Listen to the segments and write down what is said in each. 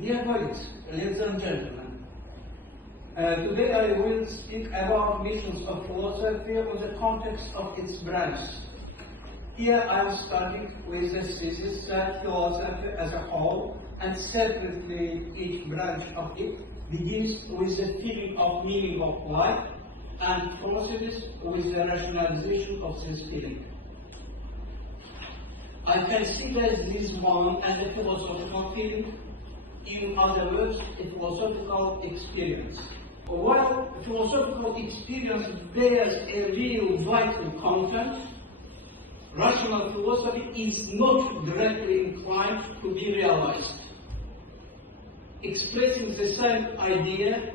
Dear colleagues, ladies and gentlemen, today I will speak about missions of philosophy in the context of its branches. Here I am starting with the thesis that philosophy as a whole, and separately each branch of it, begins with the feeling of meaning of life and proceeds with the rationalization of this feeling. I consider this one as a philosophical feeling, in other words, a philosophical experience. While philosophical experience bears a real vital content, rational philosophy is not directly inclined to be realized. Expressing the same idea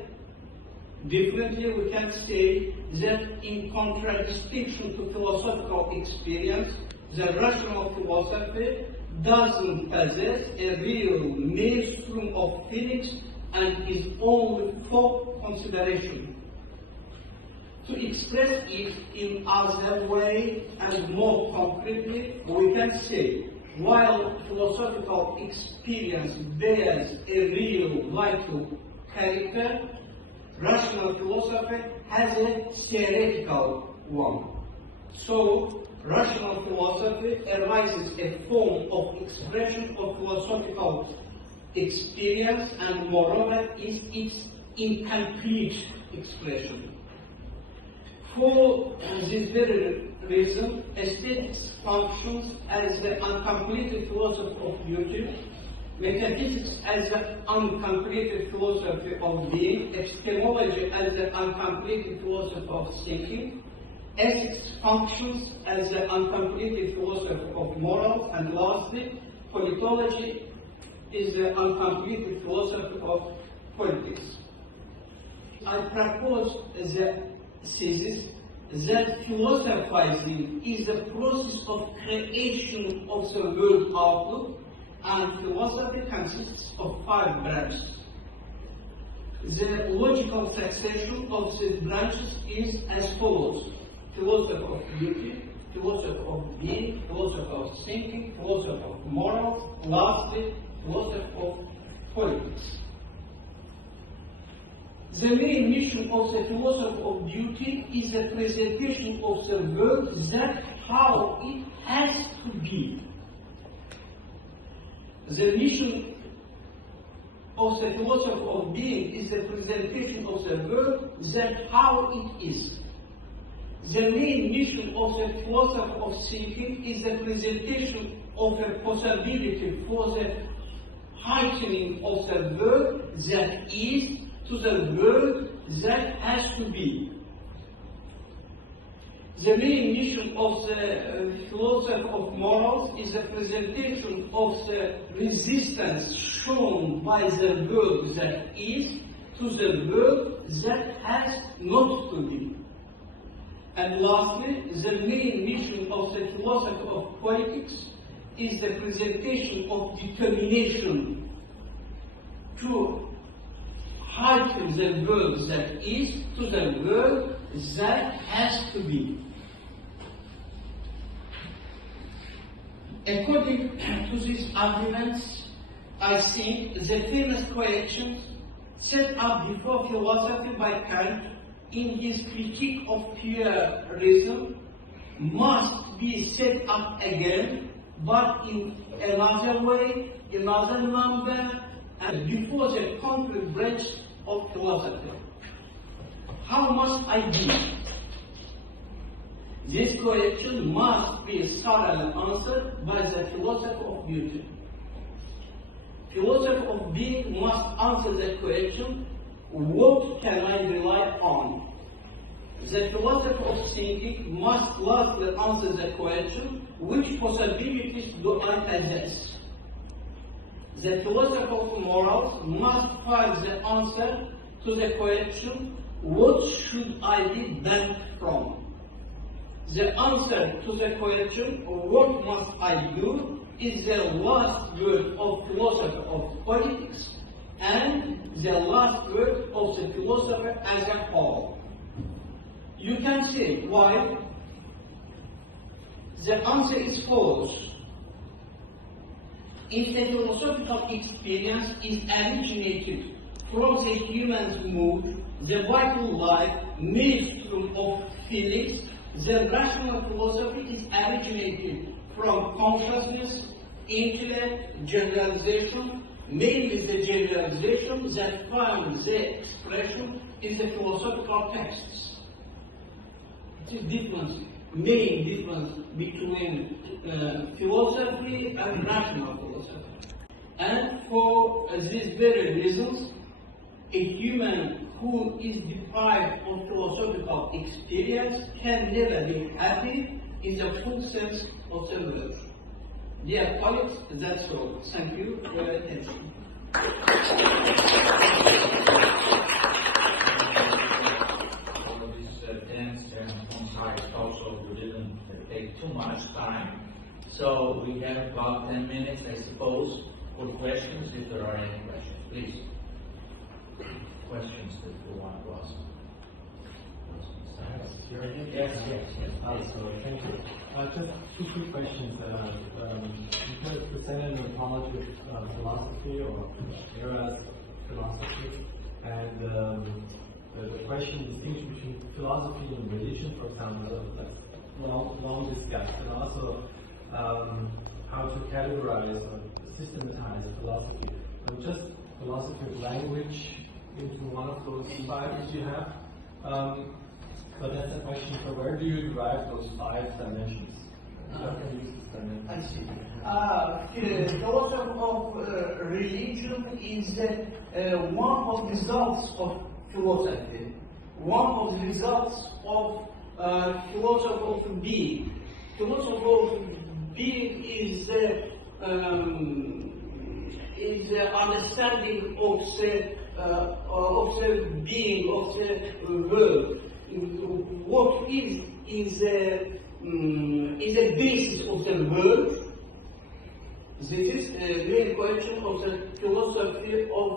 differently, we can say that in contradistinction to philosophical experience, the rational philosophy doesn't possess a real maelstrom of feelings and is only for consideration. To express it in other way and more concretely, we can say, while philosophical experience bears a real vital character, rational philosophy has a theoretical one. So, rational philosophy arises a form of expression of philosophical experience and moreover is its incomplete expression. For this very reason, aesthetics functions as the uncompleted philosophy of beauty, metaphysics as the uncompleted philosophy of being, epistemology as the uncompleted philosophy of thinking, ethics functions as the uncompleted philosophy of morals, and lastly, politology is the uncompleted philosophy of politics. I propose the thesis that philosophizing is the process of creation of the world outlook, and philosophy consists of 5 branches. The logical succession of these branches is as follows: philosophy of beauty, philosophy of being, philosophy of thinking, philosophy of morals, lastly, philosophy of politics. The main mission of the philosophy of beauty is the presentation of the world that how it has to be. The mission of the philosophy of being is the presentation of the world that how it is. The main mission of the philosophy of thinking is the presentation of a possibility for the heightening of the world that is to the world that has to be. The main mission of the philosophy of morals is the presentation of the resistance shown by the world that is to the world that has not to be. And lastly, the main mission of the philosophy of politics is the presentation of determination to heighten the world that is to the world that has to be. According to these arguments, I think the famous questions set up before philosophy by Kant in his critique of pure reason must be set up again, but in another way, another number, and before the concrete branch of philosophy. How must I do? This question must be thoroughly answered by the philosophy of beauty. Philosophy of being must answer the question, what can I rely on? The philosophy of thinking must lastly answer the question, which possibilities do I possess? The philosophy of morals must find the answer to the question, what should I be banned from? The answer to the question, what must I do, is the last word of philosophy of politics and the last word of the philosophy as a whole. You can say why. The answer is follows. Instead, philosophical experience is originated from the human's mood, the vital life, maelstrom of feelings. The rational philosophy is originated from consciousness, intellect, generalization, mainly the generalization that finds their expression in the philosophical texts. It is difference, main difference between philosophy and rational philosophy. And for these very reasons, a human who is deprived of philosophical experience can never be happy in the full sense of the word. Dear colleagues, that's all. Thank you for your attention. All of these dense and concise also we didn't take too much time. So we have about 10 minutes, I suppose, for questions, if there are any questions. Please. Questions that you want to ask. Yes. So thank you. Just two quick questions. You kind of presented an ontology of philosophy or Era's philosophy, and the question distinction between philosophy and religion, for example, that's long discussed, and also how to categorize or systematize philosophy. And just philosophy of language into one of those five you have. But that's a question for where do you derive those 5 dimensions? I see. Philosophy of religion is one of the results of philosophy, one of the results of philosophy of being. Philosophy of being is the understanding of the being of the world. What is the basis of the world? This is the main question of the philosophy of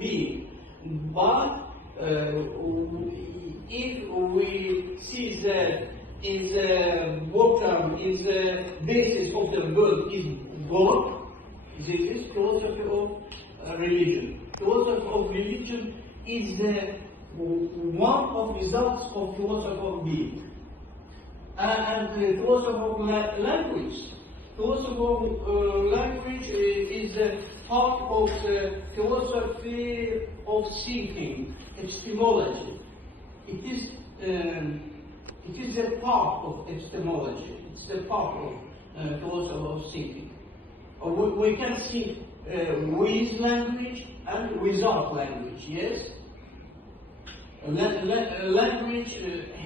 being. But if we see that in the bottom, in the basis of the world is God, this is philosophy of religion. Philosophy of religion is the one of the results of philosophy of being. And the philosophy of language. Philosophy of language is part of the philosophy of thinking, epistemology. It is a part of epistemology. It's a part of philosophy of thinking. We can think with language and without language, yes? Language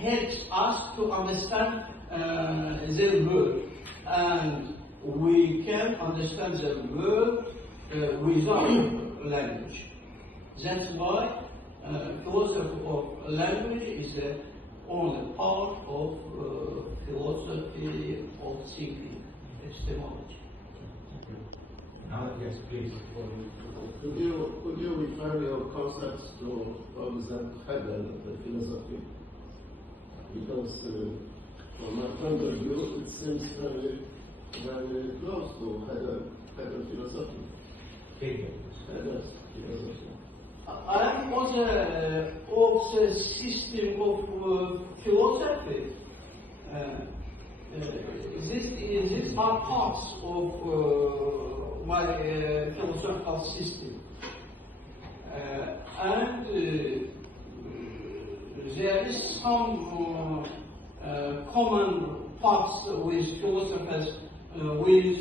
helps us to understand the world, and we can understand the world without language. That's why philosophy of language is only part of philosophy of thinking, epistemology. Yes, please. Could you refer your concepts to, for example, Hegel, the philosophy? Because from my point of view, it seems very close to Hegel philosophy. Hegel's philosophy. I am of the system of philosophy. These are parts of my philosophical system. And there is some common parts with philosophers, with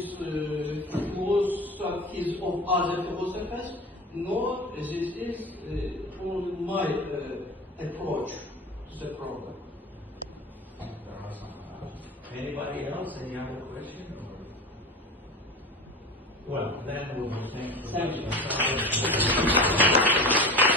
philosophies of other philosophers. No, this is only my approach to the problem. Anybody else? Any other question? Well, then we will thank you. Thank you.